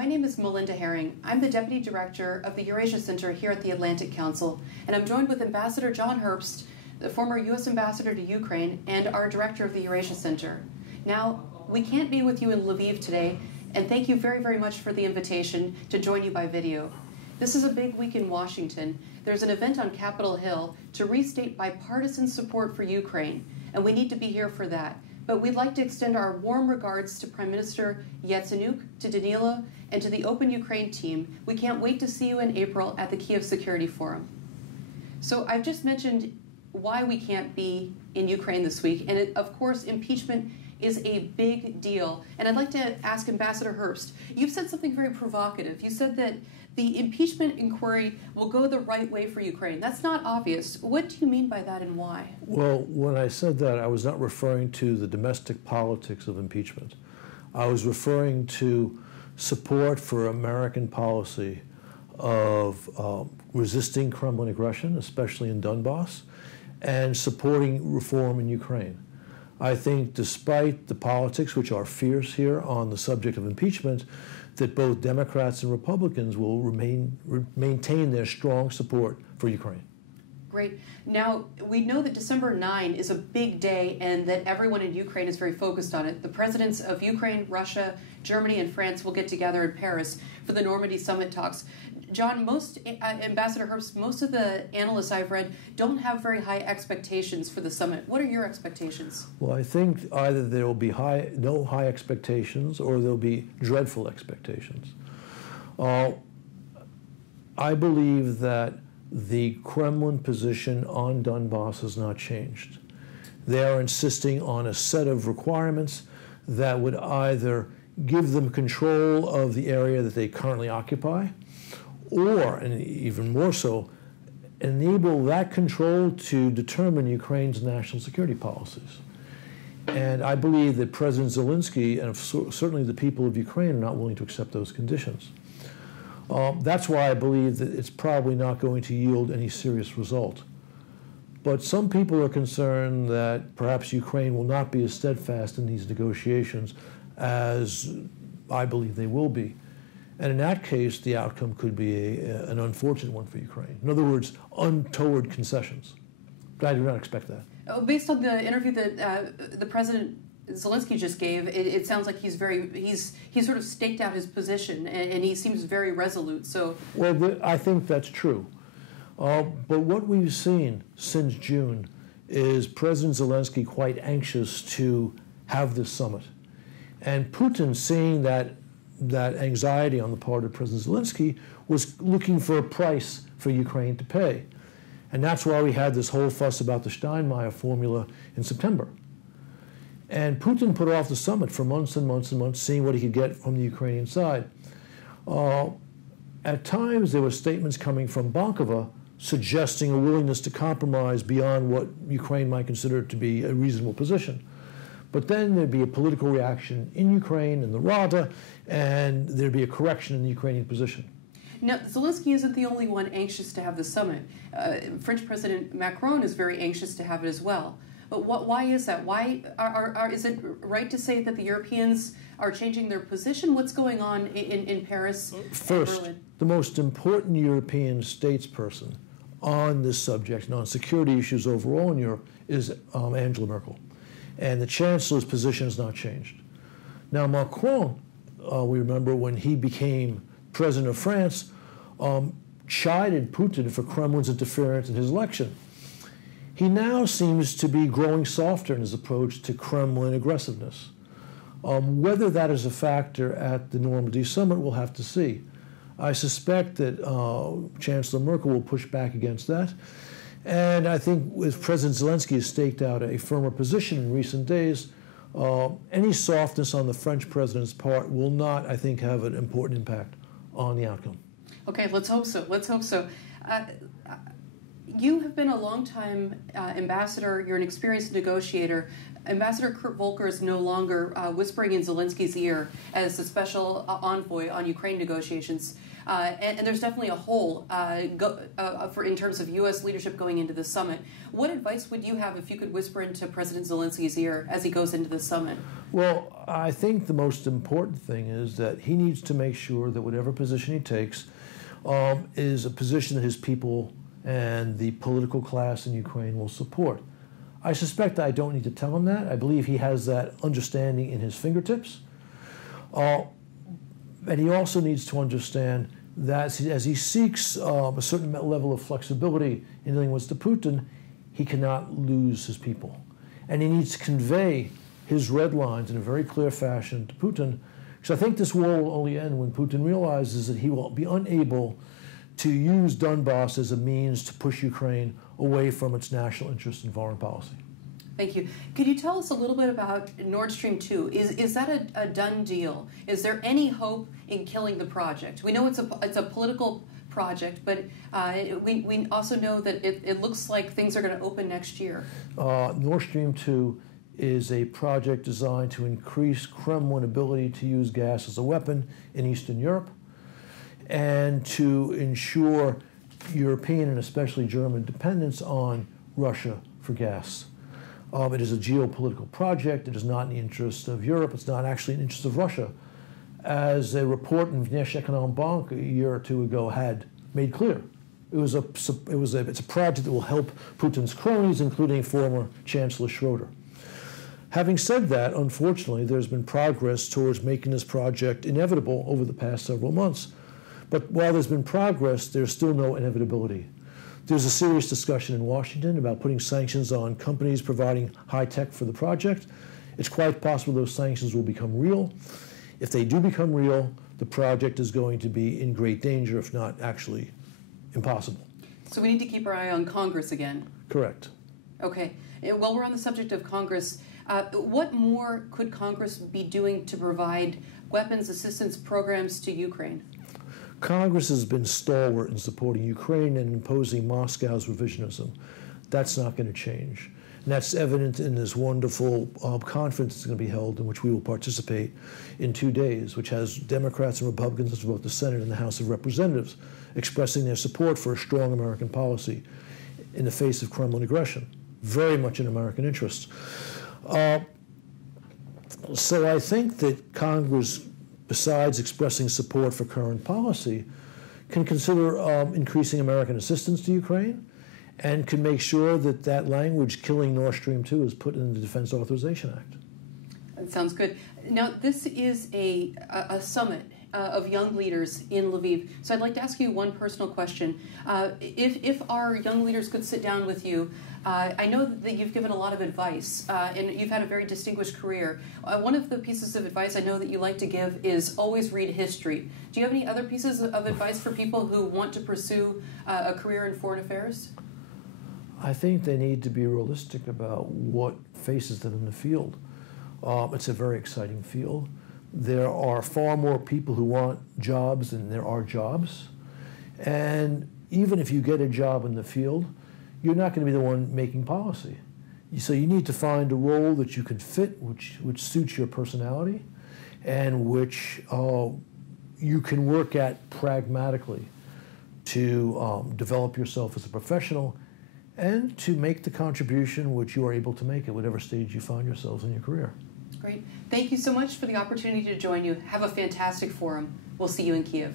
my name is Melinda Herring. I'm the Deputy Director of the Eurasia Center here at the Atlantic Council, and I'm joined with Ambassador John Herbst, the former U.S. Ambassador to Ukraine, and our Director of the Eurasia Center. Now, we can't be with you in Lviv today, and thank you very, very much for the invitation to join you by video. This is a big week in Washington. There's an event on Capitol Hill to restate bipartisan support for Ukraine, and we need to be here for that. But we'd like to extend our warm regards to Prime Minister Yatsenyuk, to Danilo, and to the Open Ukraine team. We can't wait to see you in April at the Kiev Security Forum. So I've just mentioned why we can't be in Ukraine this week, and of course, impeachment is a big deal. And I'd like to ask Ambassador Herbst, you've said something very provocative. You said that the impeachment inquiry will go the right way for Ukraine. That's not obvious. What do you mean by that and why? Well, when I said that, I was not referring to the domestic politics of impeachment. I was referring to support for American policy of resisting Kremlin aggression, especially in Donbass, and supporting reform in Ukraine. I think despite the politics, which are fierce here on the subject of impeachment, that both Democrats and Republicans will maintain their strong support for Ukraine. Great. Now, we know that December 9 is a big day and that everyone in Ukraine is very focused on it. The presidents of Ukraine, Russia, Germany, and France will get together in Paris for the Normandy summit talks. John, Ambassador Herbst, most of the analysts I've read don't have very high expectations for the summit. What are your expectations? Well, I think either there will be no high expectations or there will be dreadful expectations. I believe that the Kremlin position on Donbass has not changed. They are insisting on a set of requirements that would either give them control of the area that they currently occupy, or, and even more so, enable that control to determine Ukraine's national security policies. And I believe that President Zelensky and certainly the people of Ukraine are not willing to accept those conditions. That's why I believe that it's probably not going to yield any serious result. But some people are concerned that perhaps Ukraine will not be as steadfast in these negotiations as I believe they will be. And in that case, the outcome could be an unfortunate one for Ukraine. In other words, untoward concessions. But I do not expect that. Based on the interview that the President Zelensky just gave, it sounds like he's sort of staked out his position, and he seems very resolute. So, well, I think that's true. But what we've seen since June is President Zelensky quite anxious to have this summit. And Putin, seeing that anxiety on the part of President Zelensky, was looking for a price for Ukraine to pay. And that's why we had this whole fuss about the Steinmeier formula in September. And Putin put off the summit for months and months and months, seeing what he could get from the Ukrainian side. At times, there were statements coming from Bankova suggesting a willingness to compromise beyond what Ukraine might consider to be a reasonable position. But then there'd be a political reaction in Ukraine, in the Rada, and there'd be a correction in the Ukrainian position. Now, Zelensky isn't the only one anxious to have the summit. French President Macron is very anxious to have it as well. But why is that? Why is it right to say that the Europeans are changing their position? What's going on in Paris and First, Berlin? the most important European statesperson on this subject and on security issues overall in Europe is Angela Merkel. And the Chancellor's position has not changed. Now, Macron, we remember when he became president of France, chided Putin for Kremlin's interference in his election. He now seems to be growing softer in his approach to Kremlin aggressiveness. Whether that is a factor at the Normandy summit, we'll have to see. I suspect that Chancellor Merkel will push back against that. And I think if President Zelensky has staked out a firmer position in recent days, any softness on the French president's part will not, I think, have an important impact on the outcome. Okay, let's hope so. Let's hope so. You have been a long-time ambassador. You're an experienced negotiator. Ambassador Kurt Volker is no longer whispering in Zelensky's ear as the special envoy on Ukraine negotiations. And there's definitely a hole in terms of U.S. leadership going into the summit. What advice would you have if you could whisper into President Zelensky's ear as he goes into the summit? Well, I think the most important thing is that he needs to make sure that whatever position he takes is a position that his people and the political class in Ukraine will support. I suspect I don't need to tell him that. I believe he has that understanding in his fingertips. And he also needs to understand that as he seeks a certain level of flexibility in dealing with Putin, he cannot lose his people. And he needs to convey his red lines in a very clear fashion to Putin, because I think this war will only end when Putin realizes that he will be unable to use Donbass as a means to push Ukraine away from its national interest in foreign policy. Thank you. Could you tell us a little bit about Nord Stream 2? Is that a done deal? Is there any hope in killing the project? We know it's a political project, but we also know that it looks like things are going to open next year. Nord Stream 2 is a project designed to increase Kremlin ability to use gas as a weapon in Eastern Europe and to ensure European and especially German dependence on Russia for gas. It is a geopolitical project. It is not in the interest of Europe. It's not actually in the interest of Russia. As a report in Vneshnya Ekonom Bank a year or two ago had made clear, it's a project that will help Putin's cronies, including former Chancellor Schroeder. Having said that, unfortunately, there's been progress towards making this project inevitable over the past several months. But while there's been progress, there's still no inevitability. There's a serious discussion in Washington about putting sanctions on companies providing high tech for the project. It's quite possible those sanctions will become real. If they do become real, the project is going to be in great danger, if not actually impossible. So we need to keep our eye on Congress again. Correct. Okay. While we're on the subject of Congress, what more could Congress be doing to provide weapons assistance programs to Ukraine? Congress has been stalwart in supporting Ukraine and imposing Moscow's revisionism. That's not going to change. And that's evident in this wonderful conference that's going to be held in which we will participate in 2 days, which has Democrats and Republicans from both the Senate and the House of Representatives expressing their support for a strong American policy in the face of Kremlin aggression, very much in American interest. So I think that Congress, besides expressing support for current policy, can consider increasing American assistance to Ukraine and can make sure that that language, killing Nord Stream 2, is put in the Defense Authorization Act. That sounds good. Now, this is a summit of young leaders in Lviv. So I'd like to ask you one personal question. If our young leaders could sit down with you, I know that you've given a lot of advice, and you've had a very distinguished career. One of the pieces of advice I know that you like to give is always read history. Do you have any other pieces of advice for people who want to pursue a career in foreign affairs? I think they need to be realistic about what faces them in the field. It's a very exciting field. There are far more people who want jobs than there are jobs. And even if you get a job in the field, you're not going to be the one making policy. So you need to find a role that you can fit, which suits your personality, and which you can work at pragmatically to develop yourself as a professional and to make the contribution which you are able to make at whatever stage you find yourselves in your career. Great. Thank you so much for the opportunity to join you. Have a fantastic forum. We'll see you in Kiev.